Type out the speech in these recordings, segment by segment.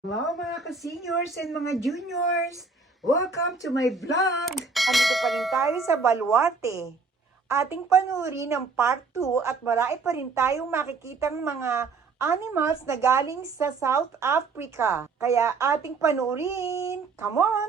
Hello mga ka-seniors and mga juniors! Welcome to my vlog! Andito pa rin tayo sa Baluarte. Ating panurin ng part 2 at marami pa rin tayong makikitang mga animals na galing sa South Africa. Kaya ating panurin! Come on!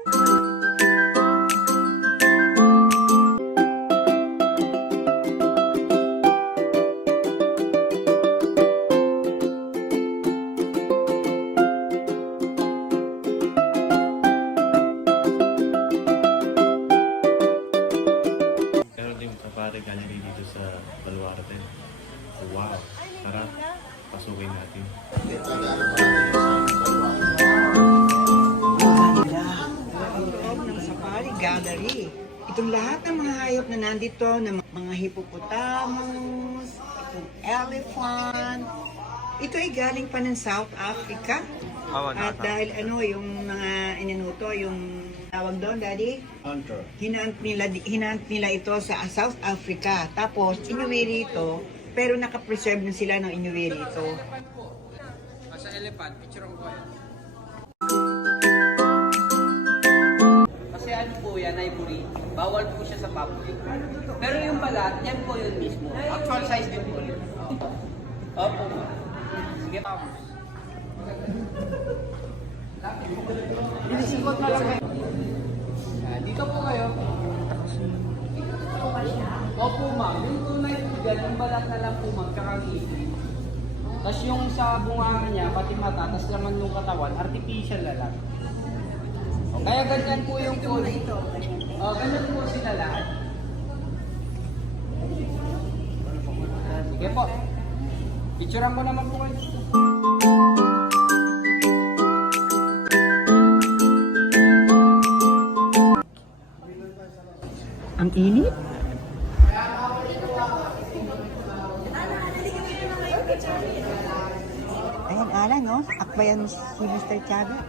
Hippopotamus, itong elephant, ito ay galing pa ng South Africa. At dahil ano, yung mga ininuto, yung tawag doon, Daddy? Hunter. Hinant nila, hinant nila ito sa South Africa. Tapos, inuwi rito, pero nakapreserve na sila ng inuwi rito. Sa elephant, picture ko yan. Kasi ano po yan, ivory, bawal po siya sa public. Pero yung balat, yan po yun mismo. Actual size din po yun. Opo. Sige, vamos. Sinisikot na lang kayo. Ah, Dito po kayo. Opo ma'am, yung tunay po dyan, yung balat na lang po ma'am, tsaka ang ngipin. Tapos yung sa bunga niya, pati mata, tapos naman yung katawan, artificial na lang. Kaya ganyan po yung ito. Oh, ganyan po sila lahat. Ah, Sige po. Picturean ko naman po kayo. Ang init? Ayan, ala, no? Akbayan si Mr. Chaga.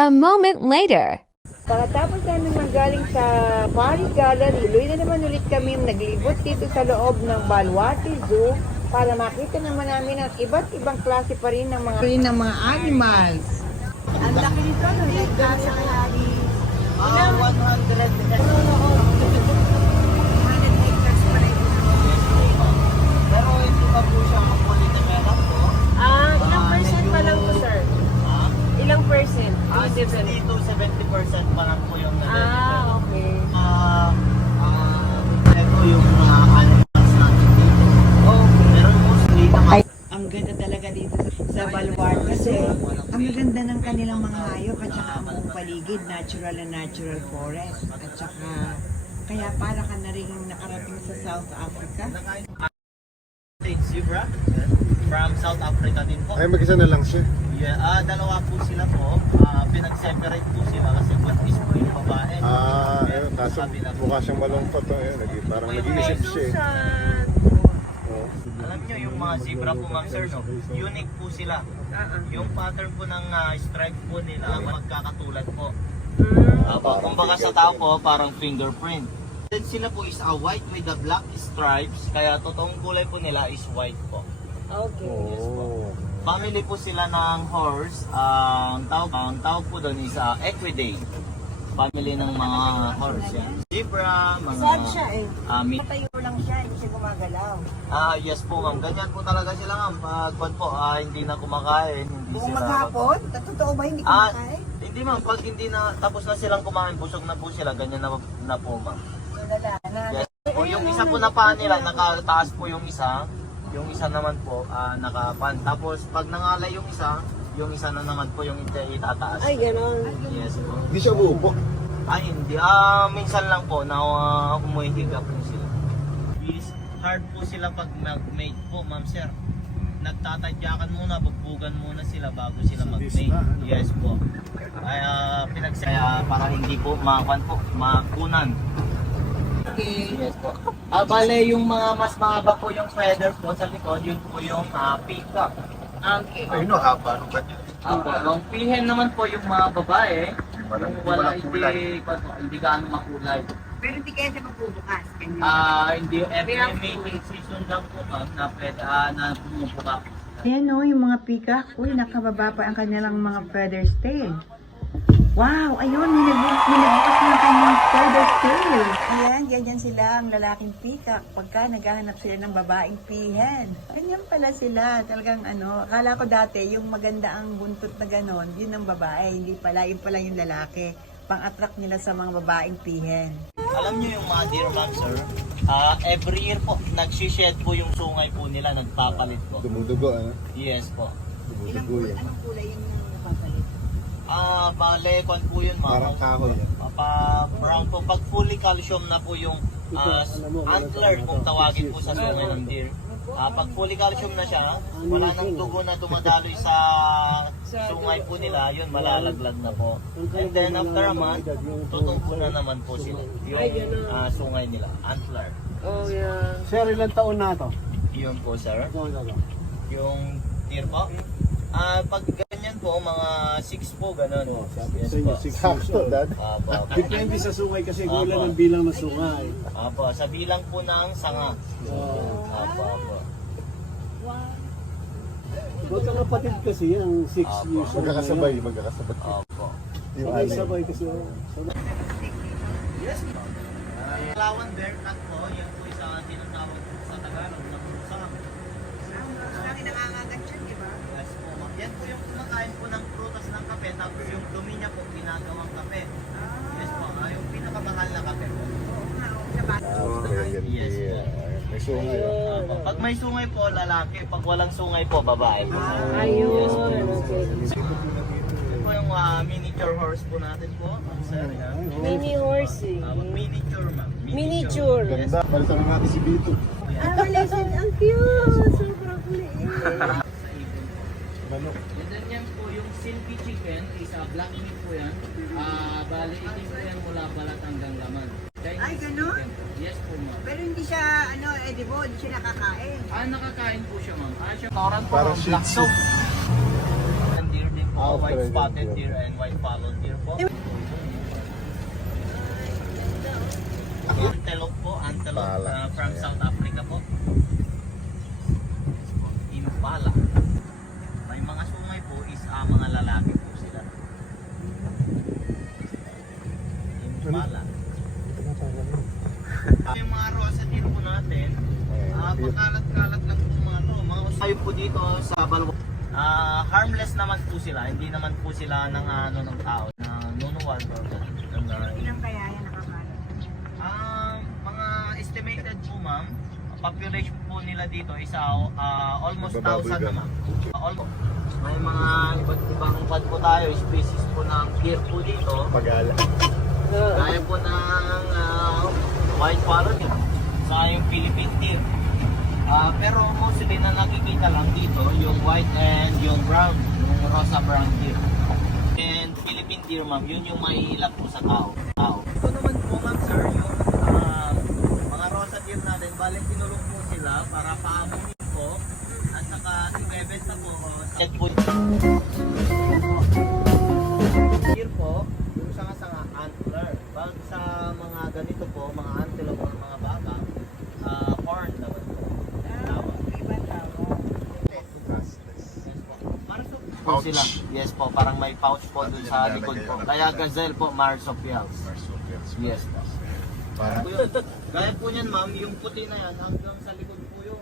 A moment later. Pagkatapos namin magaling sa Paris Gallery, luwi na naman ulit kami naglibot dito sa loob ng Balwati Zoo para makita naman namin ang iba't ibang klase pa rin ng mga rin ng mga animals. Ang laki nito, no? Like, sa kalali. Ilang? 100. Pero hindi pa po siya makulit na meron po. Ah, ilang percent pa lang po, sir? Ha? Ilang percent? Ah, 60 to 70% pa lang po yung nade-develop. Ah, okay. Ah, ah, ito yung mga animals natin dito. Pero mostly, Ay, ang ganda talaga dito sa Baluarte kasi ang ganda ng kanilang mga hayop at saka ang buong paligid, natural and natural forest. At saka kaya para ka na rin nakarating sa South Africa. Zebra from South Africa din po. Ay, mag-isa na lang siya. Yeah, ah, dalawa po sila po. Ah, pinag-separate po sila kasi buntis po yung babae. Ah, ayun. Kaso mukha siyang malungkot. Ayun, parang nag-iisip siya eh. Alam nyo, yung mga zebra po, ma'am sir, no? Unique po sila. Yung pattern po ng ah, stripe po nila, magkakatulad po. Apo, kumbaga sa tao po, parang fingerprint. Then sila po is a white with the black stripes, kaya totoong kulay po nila is white po. Okay. Oh. Family po sila ng horse, ang tawag, ang tawag po doon is uh, equidae. Family ng mga horse. Yan. Zebra, mga... Siya eh. ah, lang siya, hindi siya gumagalaw. Ah, yes po ma'am. Ganyan po talaga sila ma'am. Pag kwan po, ah, hindi na kumakain, hindi Kung sila... maghapon, totoo ba hindi Ah, kumakain? hindi ma'am. Pag hindi na, tapos na silang kumain, busog na po sila, ganyan na, na po ma'am. Wala na. Yes. Po, yung isa po na paa nila, nakataas po yung isa. Yung isa naman po, ah, nakapan. Tapos pag nangalay yung isa, yung isa na naman po yung ita- itataas. Ay, ganon. Yes po. Hindi siya buupo. Ay, hindi. Ah, minsan lang po na uh, umuhihiga po sila. Is hard po sila pag mag-mate po, ma'am sir. Nagtatadyakan muna, bugbugan muna sila bago sila mag-mate. Yes po. Kaya pinagsaya para hindi po makuan po, makunan. Yes po. Ah, bale yung mga mas mahaba po yung feather po sa likod, yun po yung uh, peacock. Ang Ay, no, haba. Ano ba? Apo, ang pihen naman po yung mga babae, Walang- yung wala hindi, hindi gaano makulay. Pero hindi kaya siya magbubukas. Ah, hindi every mating season lang po ma'am na pwede ah, na pumupuka. Ayan o, yung mga peacock. Uy, nakababa pa ang kanilang mga feathers tail. Wow, ayun, may may nagbukas ng kanyang feathers tail. Ayan, ganyan sila ang lalaking peacock pagka naghahanap sila ng babaeng pihen. Ganyan pala sila, talagang ano, akala ko dati yung maganda ang buntot na ganon, yun ang babae, hindi pala, yun pala yung lalaki. Pang-attract nila sa mga babaeng pihen. Alam niyo yung mga deer ma'am sir, ah, every year po nagsished po yung sungay po nila, nagpapalit po. Dumudugo, ano? Yes po. Dumudugo yan. Anong kulay yung napapalit? Ah, bale, kwan po yun ma'am. Parang kahoy. no? Ah, pa brown po pag fully calcium na po yung ah, antler kung tawagin po sa sungay ng deer. Ah, pag fully calcium na siya, wala nang dugo na dumadaloy sa sungay po nila, yun malalaglag na po. And then after a month, tutumpo na naman po sila. Yung ah, sungay nila, antler. Sir, ilang taon na to? Yun po sir. Yung deer po. Ah, pag ganyan po, mga 6 po, ganun. Yes po. Sakto, dad. Apo, apo. Depende sa sungay kasi Opo. gulang ng bilang ng sungay. Apo, sa bilang po ng sanga. Apo, apo. Magkakapatid kasi ang 6 Opo. years old. Magkakasabay, magkakasabay. Opo. Yung alay. Sabay-sabay kasi. Yes po. Palawan bear cat po, yan po isa tinatawag sa Tagalog na musang. Lagi nangangagat siya, di ba? Yes po, ma'am. Yan po yung kumakain po ng prutas ng kape, tapos yung dumi niya po ginagawang kape. Yes po, ah, yung pinakamahal na kape po. Oo nga, oo. Sa bata. Okay, yan. Yes, po. Ayan, May sungay. Pag may sungay po, lalaki. Pag walang sungay po, babae po. Ayun. Yes, po. Ito po yung ah, miniature horse po natin po. ma'am, Sir, yan. Mini horsey. Ah, miniature, ma'am. Miniature. Ganda. Balitan na natin si Bito. Ah. Ang cute. Sobrang kulit. Sa ibon. Manok. And then yan po, yung silky chicken is a black meat po yan. Ah, bali, itim po yan mula balat hanggang laman. Ay, po. Yes po, ma'am. Pero hindi siya, ano, edible, hindi siya nakakain. Ah, nakakain po siya, ma'am. Ah, siya. Toran po, Parang ma'am, Shih black Tzu. soap. And deer din po, Ah, white spotted deer. deer and white followed deer po. Antelope po, antelope Pala. uh, from Ayan. South Africa po. Impala. May mga sungay po is ah, mga lalaki po sila. Impala. Yung mga rosa deer po natin, Ah, pakalat-kalat lang po mga to. Mga usayo po dito sa Balwa. Ah, harmless naman po sila. Hindi naman po sila ng ano ng tao na nunuwal uh, Ilang kaya yan nakakain? Ah, mga estimated po ma'am, population po nila dito is ah, almost Nagbababoy 1,000 na ma'am. Almost. May mga iba't ibang pad po tayo, species po ng deer po dito. Pagala. Gaya po ng ah, white parrot, sa yung Philippine deer. Ah, pero mostly na nakikita lang dito, yung white and yung brown, yung rosa brown deer. And Philippine deer ma'am, yun yung maihilap po sa tao. tao. Ito naman po ma'am sir, yung ah, mga rosa deer natin, balik tinulong po sila para paamunin po at saka ibebenta po. oh, Set Marsupials po sila. Yes po, parang may pouch po dun sa likod po. Kaya gazelle po, marsupials. Yes po. Parang Po yun. Gaya po niyan ma'am, yung puti na yan hanggang sa likod po yun.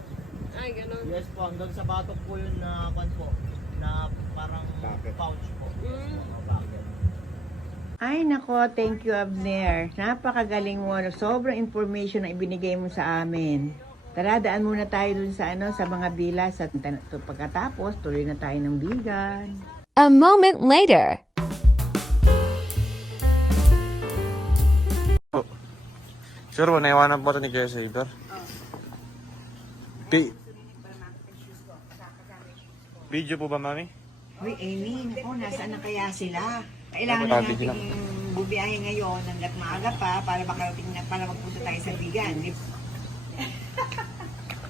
Ay, ganun. Yes po, hanggang sa batok po yun na kwan po, na parang Bakit? pouch po. Mga bakit. Ay nako, thank you Abner. Napakagaling mo. Sobrang information na ibinigay mo sa amin. Tara, daan muna tayo dun sa ano, sa mga bilas at pagkatapos tuloy na tayo ng bigan. A moment later. Sure ba, naiwanan po ito ni Kuya Saber? Pi- Video po ba, mami? Uy, Amy, naku, nasaan na kaya sila? Kailangan na Dapat natin natin bubiyahe ngayon hanggat maaga pa para makarating na para magpunta tayo sa Bigan.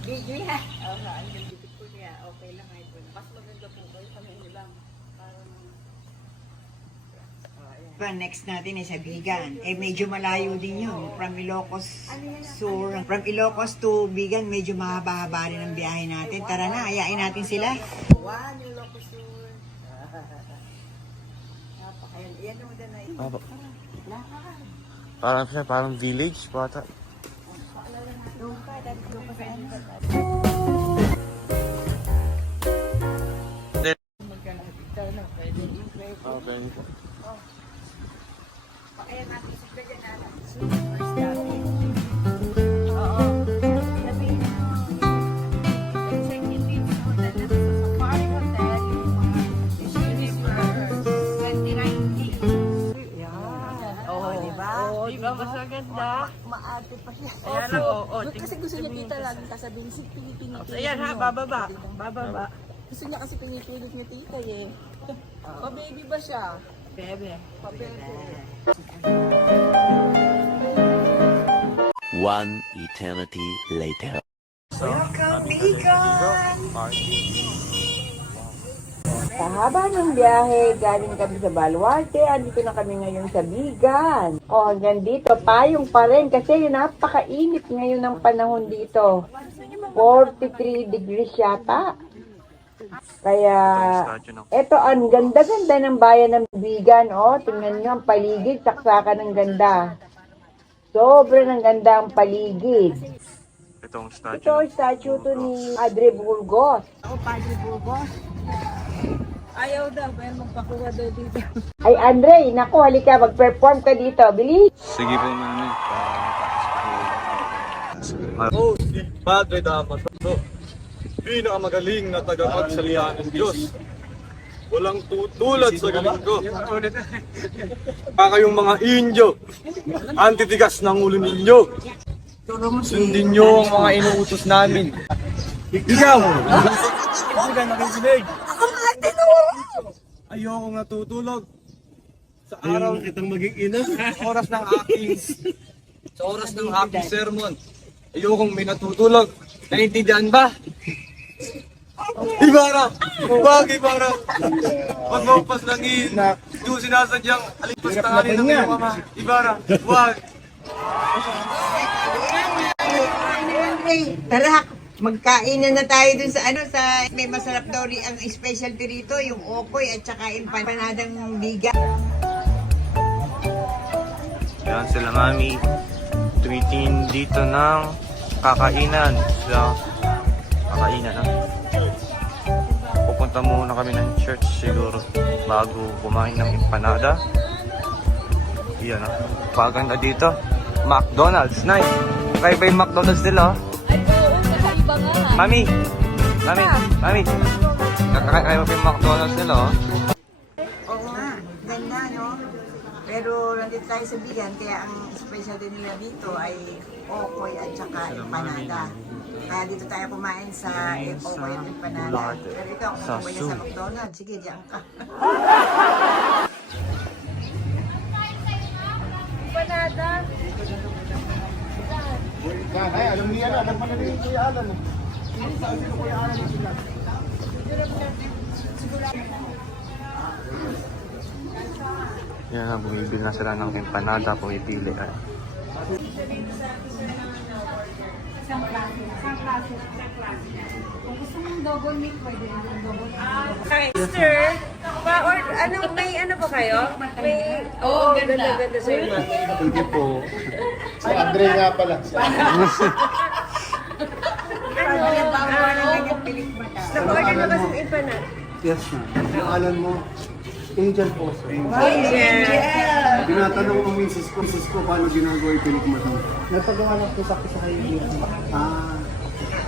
Video yan. Oo nga, ang beautiful niya. Okay lang, idol. Mas maganda po kayo kami lang. Parang... Pa, next natin ay sa Bigan. Eh, medyo malayo din yun. From Ilocos Sur. From Ilocos to Bigan, medyo mahaba-haba rin ang biyahe natin. Tara na, ayain natin sila. Parang siya, parang village, bata. Okay. Oo, kasabihin si pinipilit. Ayan ha, bababa. Bababa. Gusto niya kasi pinipilit niya tita eh. Pa-baby ba siya? Bebe. One eternity later. Welcome, Bigan! Sa haba ng biyahe, galing kami sa Baluarte, andito na kami ngayon sa Bigan. O hanggang dito, payong pa rin kasi napakainit ngayon ng panahon dito. 43 degrees yata. Kaya, eto ang ganda-ganda ng bayan ng Bigan. O, tingnan nyo ang paligid, saksakan ng ganda. Sobrang ang ganda ang paligid. Itong statue. Ito ang statue to ni Padre Burgos. Ayaw daw, kaya magpakuha daw dito. Ay, Andre, naku, halika, mag-perform ka dito. Bilis! Sige po, mami. Oh, si Padre Damaso. Pinakamagaling na tagapagsalita ng Diyos. Walang tutulad sa galing ko. Para kayong mga Indio, antitigas ng ulo ninyo. Sundin nyo ang mga inuutos namin. Ikaw! Hindi ka nakikinig. Ayoko natutulog. Sa araw kitang maging ina. Sa oras ng aking sa oras ng aking sermon. Ayokong may natutulog. Naintindihan ba? Ibarra! Wag Ibarra! Wag mo paslangin. Hindi ko sinasadyang alipas tangali ng iyong mga Ibarra. Wag! Tara, magkain na tayo dun sa ano sa may masarap daw ri ang specialty rito yung okoy at saka empanadang biga. Yan sila mami. Tweeting dito ng kakainan. Sa kakainan ha. Pupunta muna kami ng church siguro bago kumain ng empanada. Yan ha. Paganda dito. McDonald's. Nice. Yung McDonald's nila? oh? Mami! Mami! Mami! Kakaya ba yung McDonald's nila? oh? Oo nga, ganda no. Pero nandito tayo sa bigan kaya ang specialty nila dito ay okoy at saka empanada. Kaya dito tayo kumain sa eh, okoy at empanada. Pero ito, kung Sa kumain sa McDonald's, sige, diyan ka. Ay, alam niya na. Alam mo na rin yung Kuya Alan. Yan na, bumibili na sila ng empanada, pumipili. Ay. Sir, pa or ano may ano ba kayo? May Oo, ganda ganda sir. Hindi po. Si Andre nga pala. Nag-order na ba sa empanada? Yes, ma'am. Yung alan mo, Angel po. sir. Yeah. Tinatanong ko misis ko, misis ko, paano ginagawa yung pinikmatan? Napagawa lang po sa sa kaibigan. Ah,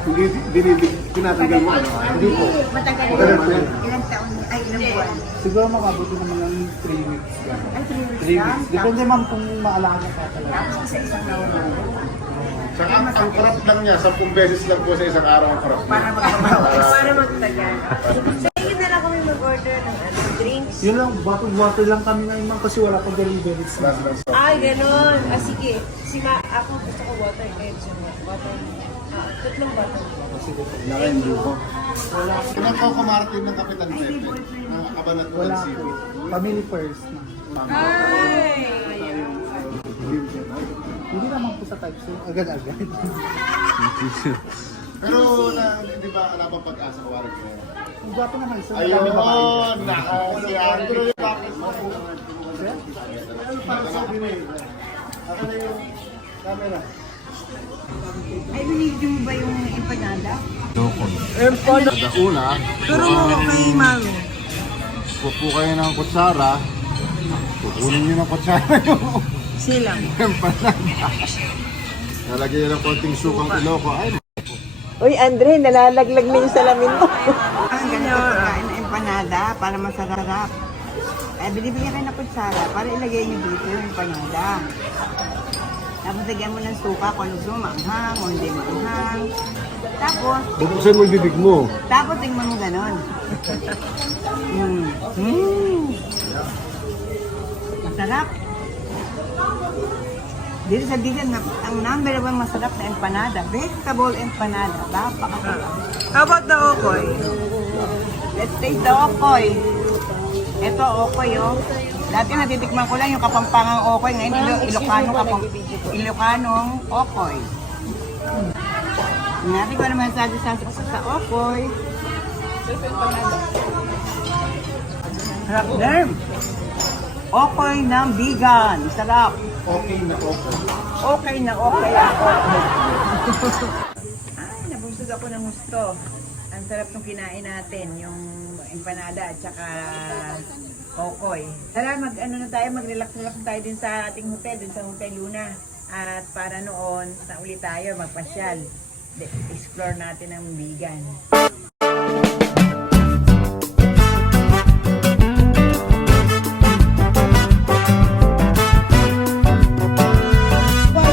hindi binibig, tinatanggal mo ano? Hindi po. Matagal yan. Ilang taon, ay ilang buwan. Siguro makabuti naman ng 3 weeks. Ay, three weeks 3 lang. weeks. Depende ma'am kung maalaga ka talaga. Tapos sa isang taon na. Saka ang karap lang niya, 10 beses lang po sa isang araw ang karap niya. Para magpapawas. Para magtagal. Yun na lang kami mag-order ng ano, drinks. Yun lang, bottle-bottle lang kami ngayon ma'am kasi wala pang deliveries na. Ay, ganun. Ah, sige. Si Ma, ako gusto ko water. Eh, gusto mo. Water. Ah, tatlong bottle. Nakaindi ko. Ilan po kumarating ng Kapitan Pepe? Ng Cabanatuan Wala City. po. Family first na. Hindi naman po sa type C, agad-agad. Pero na, di ba, wala pang pag-asa ko warag ko? Ang gwapo naman, so Ayun, babae. nako, si Andrew. Para sa bini. Ako na yung camera. Ay, binigyo mo ba yung empanada? Kada una, Pero mo kay Malo. pupo kayo ng kutsara, kukunin nyo ng kutsara yung Silang. empanada. Nalagyan nyo ng konting sukang iloko. Ay, Uy, Andre, nalalaglag na yung salamin mo. Ang ganito pagkain ng empanada para masarap. Eh, binibigyan kayo ng kutsara para ilagay niyo dito yung empanada. Tapos lagyan mo ng suka kung ano gusto mo, manghang o hindi manghang. Tapos, bubuksan mo yung bibig mo. tapos tingnan mo ganon. Mm. Mm. Masarap. Dito sa na- ang number one masarap na empanada, vegetable empanada. Napakasarap. How about the okoy? Let's taste the okoy. Ito, okoy, oh. Dati natitikman ko lang yung kapampangang okoy. Ngayon, ilo, Ilocano, kapam, Ilocanong okoy. Natin ko naman sabi sa, sa okoy. Sarap derm. Okoy ng vegan. Sarap. Okay na okay. Okay na okay ako. Ay, nabusog ako ng gusto. Ang sarap nung kinain natin, yung empanada at saka kokoy. Tara, mag ano na tayo, mag-relax-relax tayo din sa ating hotel, din sa Hotel Luna. At para noon, sa uli tayo, magpasyal. De- Explore natin ang vegan.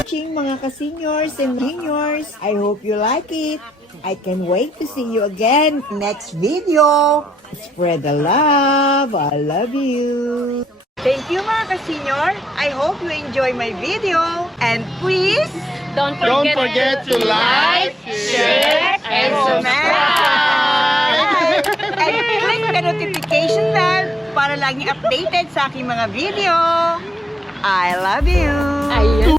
Watching mga ka-seniors and juniors. I hope you like it. I can wait to see you again next video. Spread the love. I love you. Thank you mga ka-senior. I hope you enjoy my video. And please, Don't forget, to like, share, and subscribe! and click the notification bell para laging updated sa aking mga video. I love you!